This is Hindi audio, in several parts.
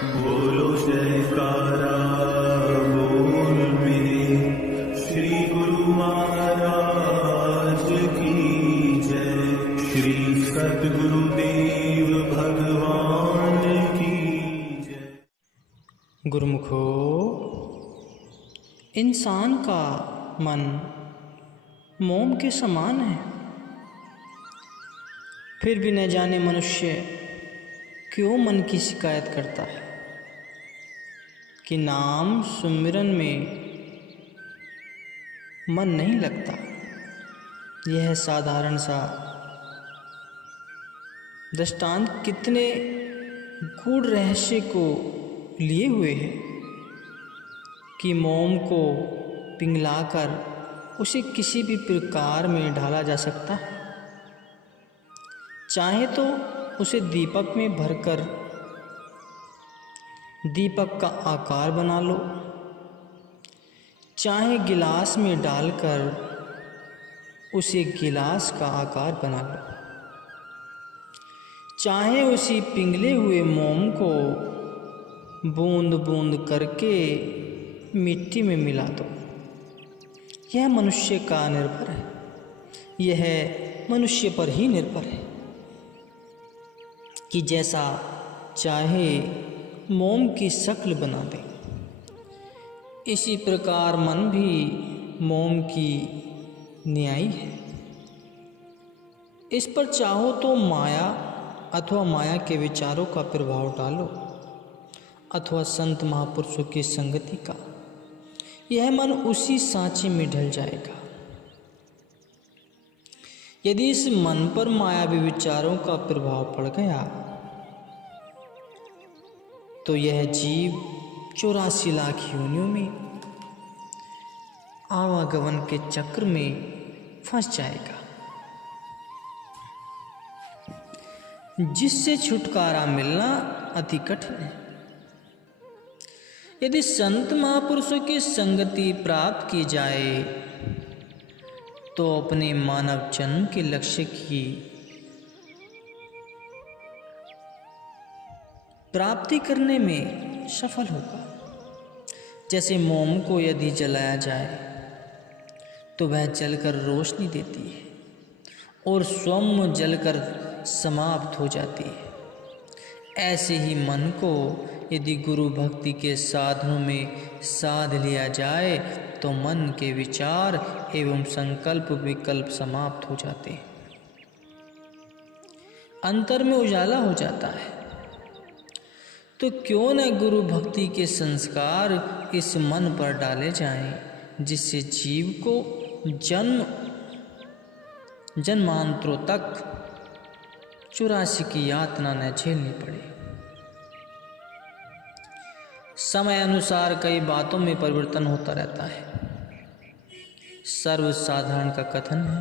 बोलो जयकारा बोल मेरे श्री गुरु महाराज की जय। श्री सद्गुरुदेव भगवान की जय। गुरुमुखो, इंसान का मन मोम के समान है, फिर भी न जाने मनुष्य क्यों मन की शिकायत करता है कि नाम सुमिरन में मन नहीं लगता। यह साधारण सा दृष्टांत कितने गूढ़ रहस्य को लिए हुए है कि मोम को पिघलाकर उसे किसी भी प्रकार में ढाला जा सकता है। चाहे तो उसे दीपक में भरकर दीपक का आकार बना लो, चाहे गिलास में डालकर उसे गिलास का आकार बना लो, चाहे उसी पिघले हुए मोम को बूंद बूंद करके मिट्टी में मिला दो। यह मनुष्य का निर्भर है, यह मनुष्य पर ही निर्भर है कि जैसा चाहे मोम की शक्ल बना दे। इसी प्रकार मन भी मोम की न्यायी है। इस पर चाहो तो माया अथवा माया के विचारों का प्रभाव डालो अथवा संत महापुरुषों की संगति का, यह मन उसी सांचे में ढल जाएगा। यदि इस मन पर मायावी विचारों का प्रभाव पड़ गया तो यह जीव 84 लाख योनियों में आवागमन के चक्र में फंस जाएगा, जिससे छुटकारा मिलना अति कठिन है। यदि संत महापुरुषों की संगति प्राप्त की जाए तो अपने मानव जन्म के लक्ष्य की प्राप्ति करने में सफल होगा। जैसे मोम को यदि जलाया जाए तो वह जलकर रोशनी देती है और स्वयं जलकर समाप्त हो जाती है। ऐसे ही मन को यदि गुरु भक्ति के साधनों में साध लिया जाए तो मन के विचार एवं संकल्प विकल्प समाप्त हो जाते हैं, अंतर में उजाला हो जाता है। तो क्यों न गुरु भक्ति के संस्कार इस मन पर डाले जाएं, जिससे जीव को जन्मांतरों तक 84 की यातना न झेलनी पड़े। समय अनुसार कई बातों में परिवर्तन होता रहता है। सर्वसाधारण का कथन है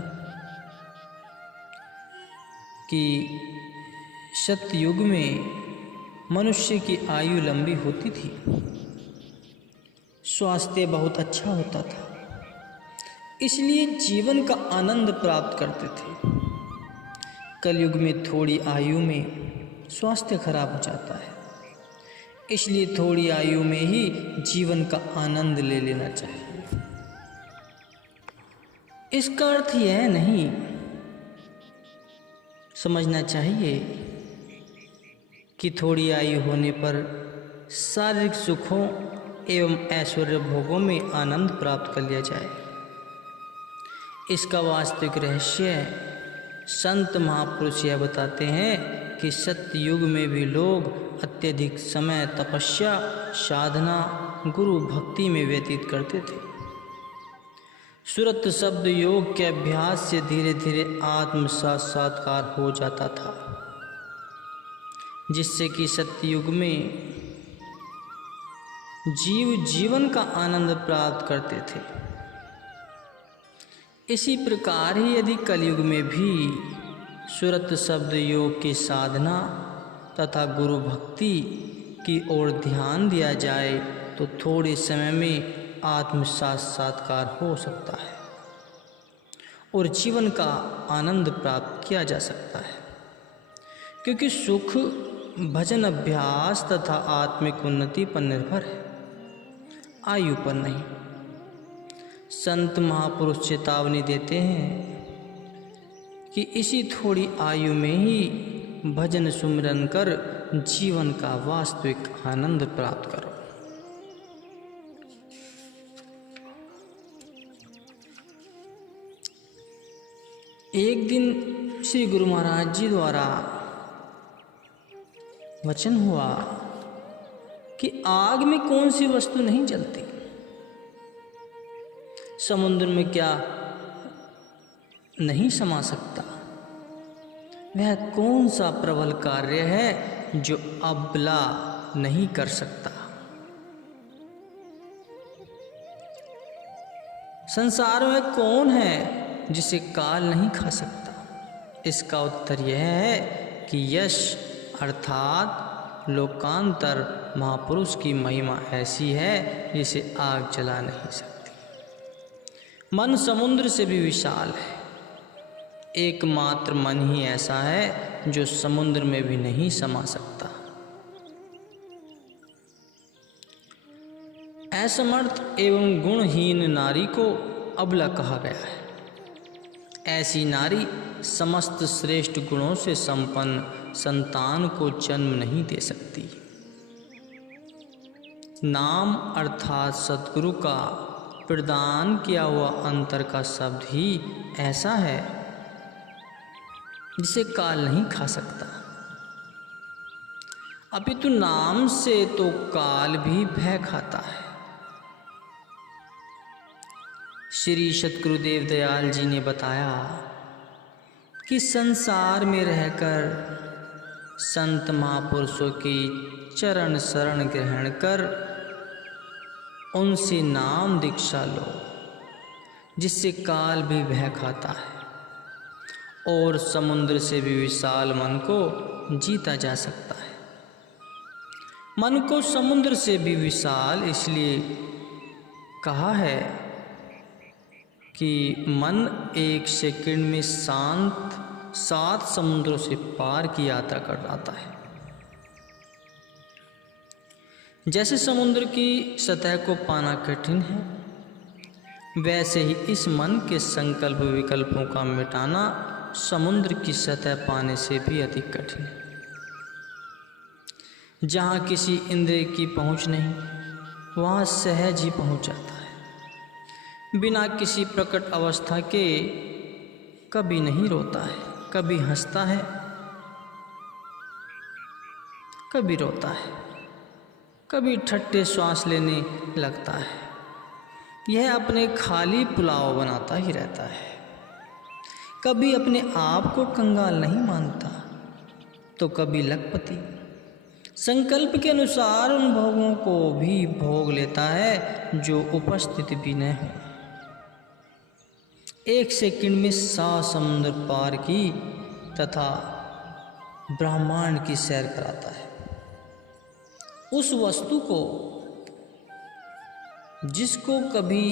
कि सतयुग में मनुष्य की आयु लंबी होती थी, स्वास्थ्य बहुत अच्छा होता था, इसलिए जीवन का आनंद प्राप्त करते थे। कलयुग में थोड़ी आयु में स्वास्थ्य खराब हो जाता है, इसलिए थोड़ी आयु में ही जीवन का आनंद ले लेना चाहिए। इसका अर्थ यह नहीं समझना चाहिए कि थोड़ी आयु होने पर शारीरिक सुखों एवं ऐश्वर्य भोगों में आनंद प्राप्त कर लिया जाए। इसका वास्तविक रहस्य संत महापुरुष यह बताते हैं कि सत्ययुग में भी लोग अत्यधिक समय तपस्या साधना गुरु भक्ति में व्यतीत करते थे। सुरत शब्द योग के अभ्यास से धीरे धीरे आत्म साक्षात्कार हो जाता था, जिससे कि सत्ययुग में जीव जीवन का आनंद प्राप्त करते थे। इसी प्रकार ही यदि कलयुग में भी सुरत शब्द योग की साधना तथा गुरु भक्ति की ओर ध्यान दिया जाए तो थोड़े समय में आत्म साक्षात्कार हो सकता है और जीवन का आनंद प्राप्त किया जा सकता है, क्योंकि सुख भजन अभ्यास तथा आत्मिक उन्नति पर निर्भर है, आयु पर नहीं। संत महापुरुष चेतावनी देते हैं कि इसी थोड़ी आयु में ही भजन सुमिरन कर जीवन का वास्तविक आनंद प्राप्त करो। एक दिन श्री गुरु महाराज जी द्वारा वचन हुआ कि आग में कौन सी वस्तु नहीं जलती, समुद्र में क्या नहीं समा सकता, वह कौन सा प्रबल कार्य है जो अबला नहीं कर सकता। संसार में कौन है जिसे काल नहीं खा सकता। इसका उत्तर यह है कि यश अर्थात लोकांतर महापुरुष की महिमा ऐसी है जिसे आग जला नहीं सकती। मन समुद्र से भी विशाल है, एकमात्र मन ही ऐसा है जो समुद्र में भी नहीं समा सकता। असमर्थ एवं गुणहीन नारी को अबला कहा गया है। ऐसी नारी समस्त श्रेष्ठ गुणों से संपन्न संतान को जन्म नहीं दे सकती। नाम अर्थात सद्गुरु का प्रदान किया हुआ अंतर का शब्द ही ऐसा है जिसे काल नहीं खा सकता। अपितु नाम से तो काल भी भय खाता है। श्री सद्गुरुदेव दयाल जी ने बताया कि संसार में रहकर संत महापुरुषों की चरण शरण ग्रहण कर उनसे नाम दीक्षा लो, जिससे काल भी भय खाता है और समुद्र से भी विशाल मन को जीता जा सकता है। मन को समुद्र से भी विशाल इसलिए कहा है कि मन एक सेकंड में शांत 7 समुद्रों से पार की यात्रा कर जाता है। जैसे समुद्र की सतह को पाना कठिन है, वैसे ही इस मन के संकल्प विकल्पों का मिटाना समुद्र की सतह पाने से भी अधिक कठिन है। जहाँ किसी इंद्रिय की पहुँच नहीं, वहाँ सहज ही पहुँच जाता है। बिना किसी प्रकट अवस्था के कभी नहीं रोता है, कभी हंसता है, कभी रोता है, कभी ठट्ठे श्वास लेने लगता है। यह अपने खाली पुलाव बनाता ही रहता है। कभी अपने आप को कंगाल नहीं मानता तो कभी लखपति। संकल्प के अनुसार उन भोगों को भी भोग लेता है जो उपस्थित भी न हो। एक सेकंड में 7 समुद्र पार की तथा ब्रह्मांड की सैर कराता है। उस वस्तु को जिसको कभी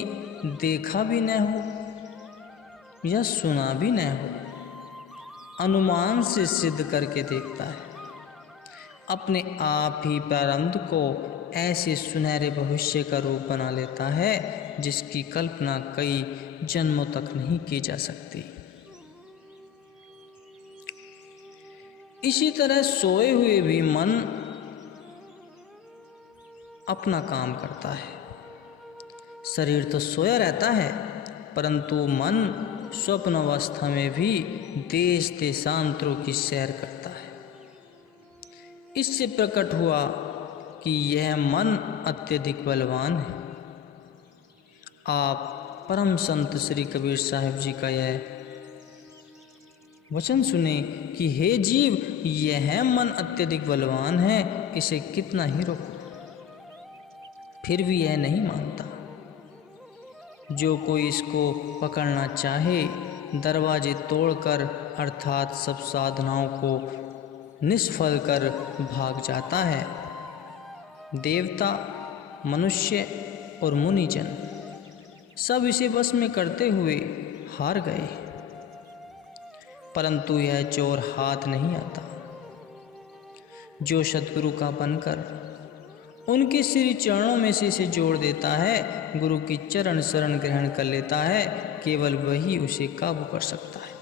देखा भी न हो या सुना भी न हो, अनुमान से सिद्ध करके देखता है। अपने आप ही प्रारब्ध को ऐसे सुनहरे भविष्य का रूप बना लेता है जिसकी कल्पना कई जन्मों तक नहीं की जा सकती। इसी तरह सोए हुए भी मन अपना काम करता है। शरीर तो सोया रहता है, परंतु मन स्वप्न अवस्था में भी देश देशांतरों की सैर करता है। इससे प्रकट हुआ कि यह मन अत्यधिक बलवान है। आप परम संत श्री कबीर साहिब जी का यह वचन सुने कि हे जीव, यह मन अत्यधिक बलवान है, इसे कितना ही रोको। फिर भी यह नहीं मानता। जो कोई इसको पकड़ना चाहे, दरवाजे तोड़कर अर्थात सब साधनाओं को निष्फल कर भाग जाता है। देवता, मनुष्य और मुनिजन सब इसे बस में करते हुए हार गए, परंतु यह चोर हाथ नहीं आता। जो सतगुरु का बनकर उनके श्री चरणों में से इसे जोड़ देता है, गुरु की चरण शरण ग्रहण कर लेता है, केवल वही उसे काबू कर सकता है।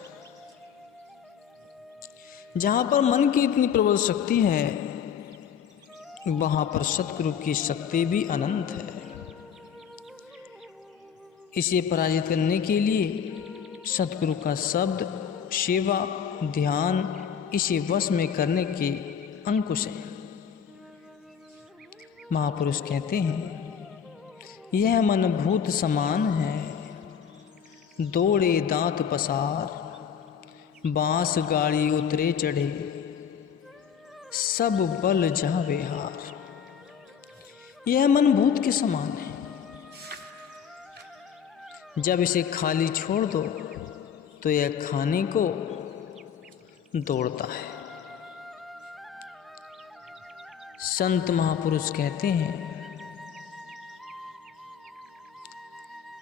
जहाँ पर मन की इतनी प्रबल शक्ति है, वहाँ पर सतगुरु की शक्ति भी अनंत है। इसे पराजित करने के लिए सतगुरु का शब्द, सेवा, ध्यान इसे वश में करने के अंकुश है। महापुरुष कहते हैं, यह मन भूत समान है, दौड़े दांत पसार, बांस गाड़ी उतरे चढ़े, सब बल जावे हार। यह मन भूत के समान है, जब इसे खाली छोड़ दो तो यह खाने को दौड़ता है। संत महापुरुष कहते हैं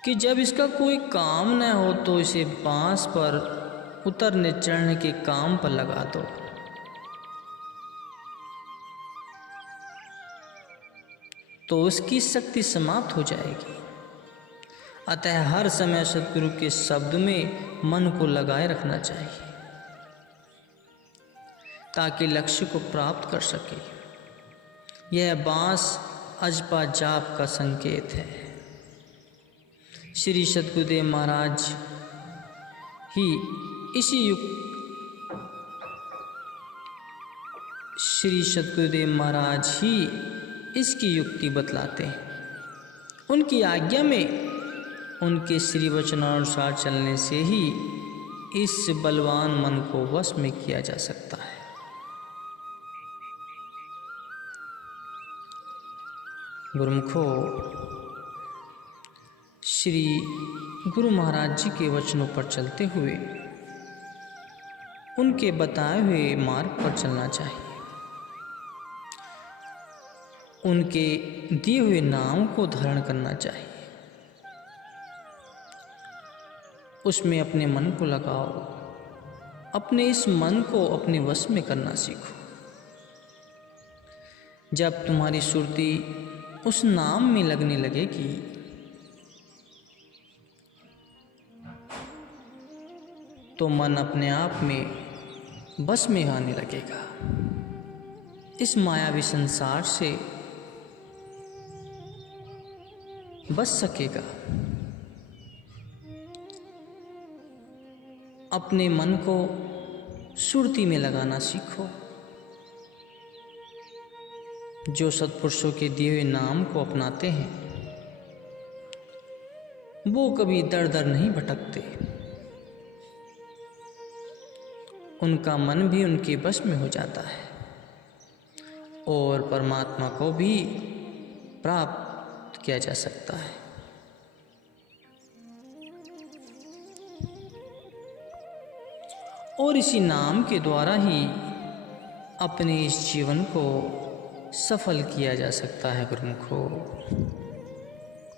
कि जब इसका कोई काम न हो तो इसे बांस पर उतरने चढ़ने के काम पर लगा दो, तो उसकी शक्ति समाप्त हो जाएगी। अतः हर समय सतगुरु के शब्द में मन को लगाए रखना चाहिए, ताकि लक्ष्य को प्राप्त कर सके। यह बांस अजपा जाप का संकेत है। श्री सतगुरुदेव महाराज ही इसकी युक्ति बतलाते हैं। उनकी आज्ञा में उनके श्री वचनानुसार चलने से ही इस बलवान मन को वश में किया जा सकता है। गुरुमुखो, श्री गुरु महाराज जी के वचनों पर चलते हुए उनके बताए हुए मार्ग पर चलना चाहिए। उनके दिए हुए नाम को धारण करना चाहिए। उसमें अपने मन को लगाओ, अपने इस मन को अपने वश में करना सीखो। जब तुम्हारी सुरती उस नाम में लगने लगेगी, तो मन अपने आप में बस में आने लगेगा। इस मायावी संसार से बच सकेगा। अपने मन को सुरती में लगाना सीखो। जो सत्पुरुषों के दिए हुए नाम को अपनाते हैं, वो कभी दर दर नहीं भटकते। उनका मन भी उनके बस में हो जाता है और परमात्मा को भी प्राप्त किया जा सकता है। और इसी नाम के द्वारा ही अपने इस जीवन को सफल किया जा सकता है। गुरुमुखो।